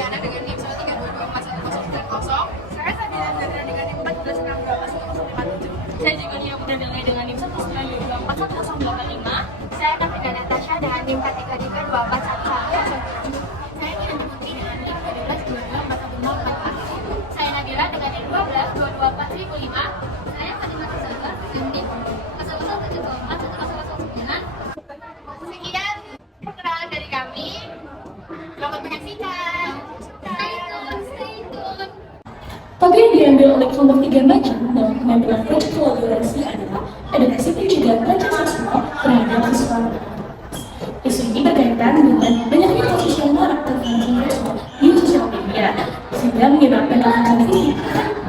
Diana dengan NIM 132241090. Saya Sabila Nadra dengan NIM 146211057. Saya juga Lia Putra dengan NIM 192241085. Saya Kavina Natasha dengan NIM 132411007. Saya Tina Putri dengan NIM 132241044. Saya Nabila dengan NIM 122241005. Saya Fatimah Rizalba dengan NIM 107241009. Sekian perkenalan dari kami. Selamat menyaksikan. Stay tune. Topik yang diambil oleh kelompok 3 Bacan dalam pengambilan proyek kolaborasi adalah edukasi pencegahan pelecehan seksual terhadap siswa. Isu ini berkaitan dengan banyaknya kasus yang marak tentang seksual di sosial media, sehingga menyebabkan hal-hal ini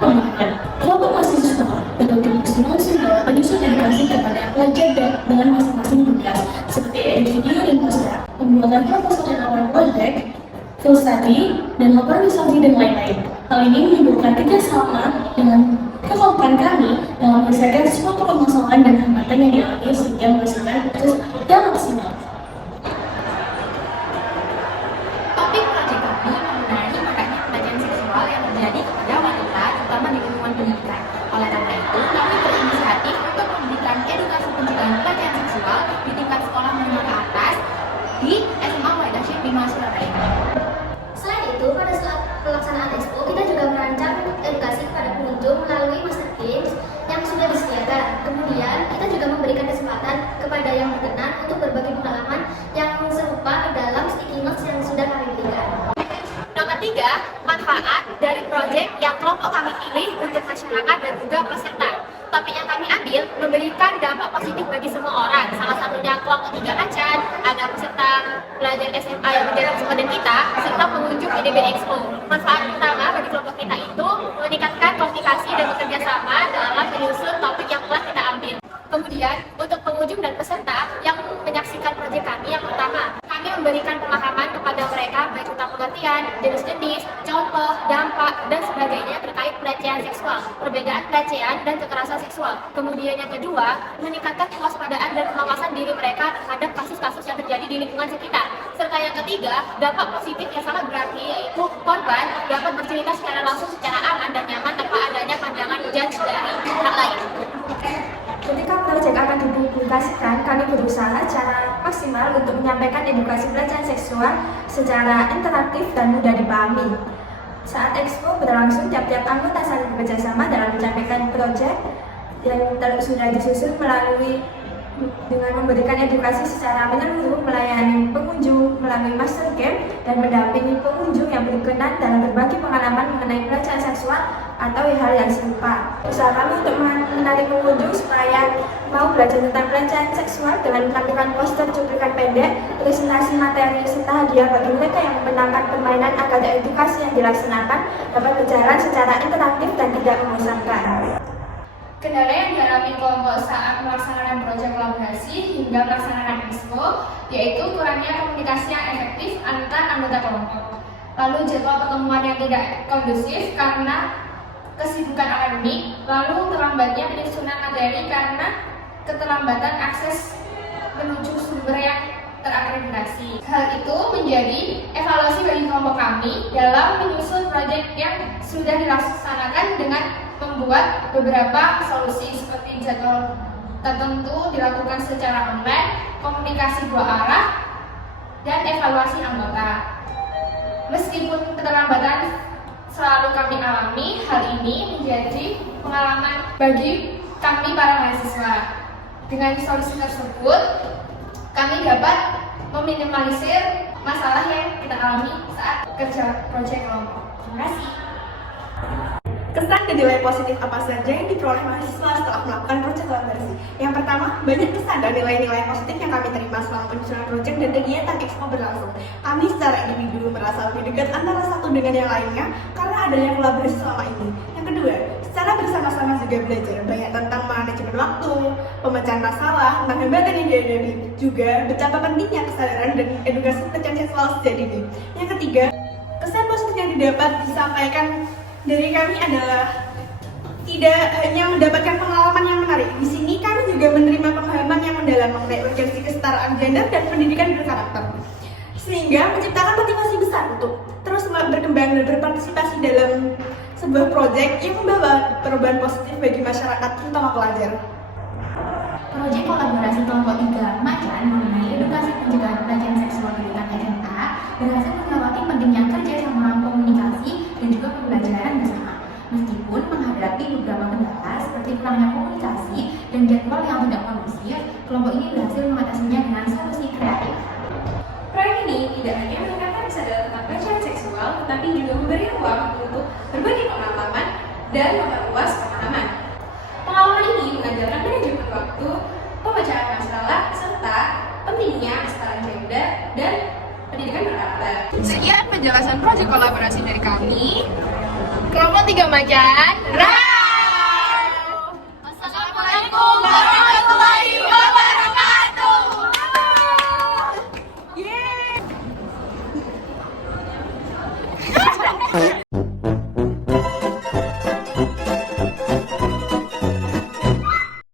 pemahaman. Kelompok mahasiswa berkontribusi langsung dalam penyusun edukasi kepada pelajar dengan masing-masing tugas, seperti edit video dan poster, pembuatan proposal dan laporan project, field study, dan laporan diskusi dan lain-lain. Hal ini menimbulkan kerjasama dengan kelompok kami dalam menyelesaikan suatu permasalahan dan hambatan yang dialami sehingga menghasilkan proses yang maksimal. Topik proyek kami mengenai makanya pelecehan seksual yang terjadi kepada wanita, terutama di lingkungan pendidikan. Oleh karena itu, kami berinisiatif untuk memberikan edukasi pencegahan pelecehan seksual di tingkat sekolah menengah ke atas di SMA Waidasyik di Surabaya. Selain itu, pada saat pelaksanaan expo, kita juga merancang edukasi kepada pengunjung melalui master games yang sudah disediakan. Kemudian, kita juga memberikan kesempatan kepada yang berkenan untuk berbagi pengalaman yang serupa di dalam sticky notes yang sudah kami berikan. Nomor 3, manfaat dari proyek yang kelompok kami pilih untuk masyarakat dan juga peserta. Topik yang kami ambil memberikan dampak positif bagi semua orang. Salah satunya kelompok 3 Bacan, agar peserta pelajar SMA yang menjadi responden kita, serta pengunjung IDB Expo. Manfaat utama bagi kelompok kita itu meningkatkan komunikasi dan bekerja sama dalam menyusun topik yang telah kita ambil. Kemudian, untuk pengunjung dan peserta yang menyaksikan proyek kami, yang pertama, kami memberikan pemahaman kepada mereka baik tentang pengertian, jenis-jenis, contoh, dampak, dan sebagainya terkait pelecehan seksual, perbedaan pelecehan dan kekerasan seksual. Kemudian yang kedua, meningkatkan kewaspadaan dan pengawasan diri mereka terhadap kasus-kasus yang terjadi di lingkungan sekitar. Serta yang ketiga, dampak positif yang sangat berarti yaitu korban dapat bercerita secara langsung, secara aman dan nyaman tanpa adanya pandangan judge dari pihak lain. Ketika proyek akan dipublikasikan, kami berusaha secara maksimal untuk menyampaikan edukasi pelecehan seksual secara interaktif dan mudah dipahami. Saat expo berlangsung, tiap-tiap anggota saling bekerjasama dalam menyampaikan proyek yang sudah disusun melalui dengan memberikan edukasi secara menyeluruh, melayani pengunjung melalui master game, dan mendampingi pengunjung yang berkenan dalam berbagi pengalaman mengenai pelecehan seksual atau hal yang serupa. Usaha kami untuk menarik pengunjung supaya mau belajar tentang pelecehan seksual dengan melakukan poster, cuplikan pendek, presentasi materi, serta hadiah bagi mereka yang memenangkan permainan agar edukasi yang dilaksanakan dapat berjalan secara interaktif dan tidak membosankan. Kendala yang dialami kelompok saat melaksanakan proyek kolaborasi hingga melaksanakan expo yaitu kurangnya komunikasi yang efektif antar anggota kelompok. Lalu jadwal pertemuan yang tidak kondusif karena kesibukan akademik, lalu terlambatnya penyusunan materi karena keterlambatan akses menuju sumber yang terakreditasi. Hal itu menjadi evaluasi bagi kelompok kami dalam menyusun proyek yang sudah dilaksanakan dengan membuat beberapa solusi seperti jadwal tertentu dilakukan secara online, komunikasi dua arah, dan evaluasi anggota. Meskipun keterlambatan selalu kami alami, hal ini menjadi pengalaman bagi kami para mahasiswa. Dengan solusi tersebut, kami dapat meminimalisir masalah yang kita alami saat kerja proyek kelompok. Terima kasih. Kesan dan nilai positif apa saja yang diperoleh mahasiswa setelah melakukan proyek kolaborasi? Yang pertama, banyak kesan dan nilai-nilai positif yang kami terima selama penyusunan proyek dan kegiatan expo berlangsung. Kami secara individu merasa lebih dekat antara satu dengan yang lainnya karena adanya kolaborasi selama ini. Yang kedua, secara bersama-sama juga belajar banyak tentang manajemen waktu, pemecahan masalah, tentang hambatan yang dihadapi, juga betapa pentingnya kesadaran dan edukasi pelecehan seksual sejak dini. Yang ketiga, kesan positif yang didapat disampaikan dari kami adalah tidak hanya mendapatkan pengalaman yang menarik. Di sini kami juga menerima pemahaman yang mendalam mengenai urgensi kesetaraan gender dan pendidikan berkarakter. sehingga menciptakan motivasi besar untuk terus berkembang dan berpartisipasi dalam sebuah proyek yang membawa perubahan positif bagi masyarakat, terutama pelajar. Proyek kolaborasi kelompok 3 Macan mengenai edukasi pencegahan pelecehan seksual di tingkat SMA berhasil melewati pentingnya kerjasama, komunikasi, dan juga pembelajaran bersama. Meskipun menghadapi beberapa kendala seperti kurangnya komunikasi dan jadwal yang tidak kondusif, kelompok ini berhasil mengatasinya dengan solusi kreatif. Proyek ini tidak hanya meningkatkan kesadaran tentang pelecehan seksual, tetapi juga memberi ruang untuk berbagi pengalaman dan memperluas pemahaman. Pengalaman ini mengajarkan manajemen waktu, pemecahan masalah, serta pentingnya kesetaraan gender dan pendidikan berkarakter. Sekian penjelasan proyek kolaborasi dari kami. Kelompok 3 Macan,